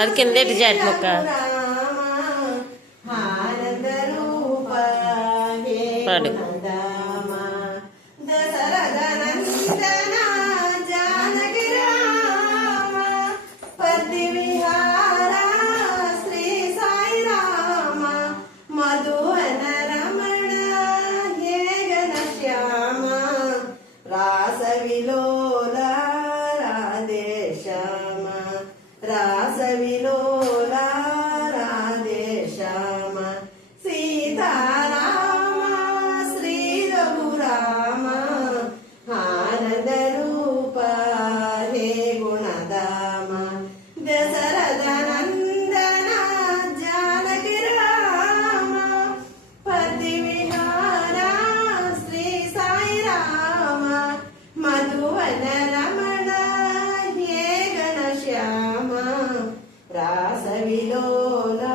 అది కిందేటి జాటి మొక్క పాడు. రాసవిలోలా రాధేశ్యామ రాసవిలోలా రాధేశ్యామ సీతారామ శ్రీ రఘురామ ఆనంద రూప హే గుణధామ దశరథ నందన జానకి రామ పతి విహార శ్రీ సాయి రామ మధువన రమణ హే ఘనశ్యామ రాసవిలోలా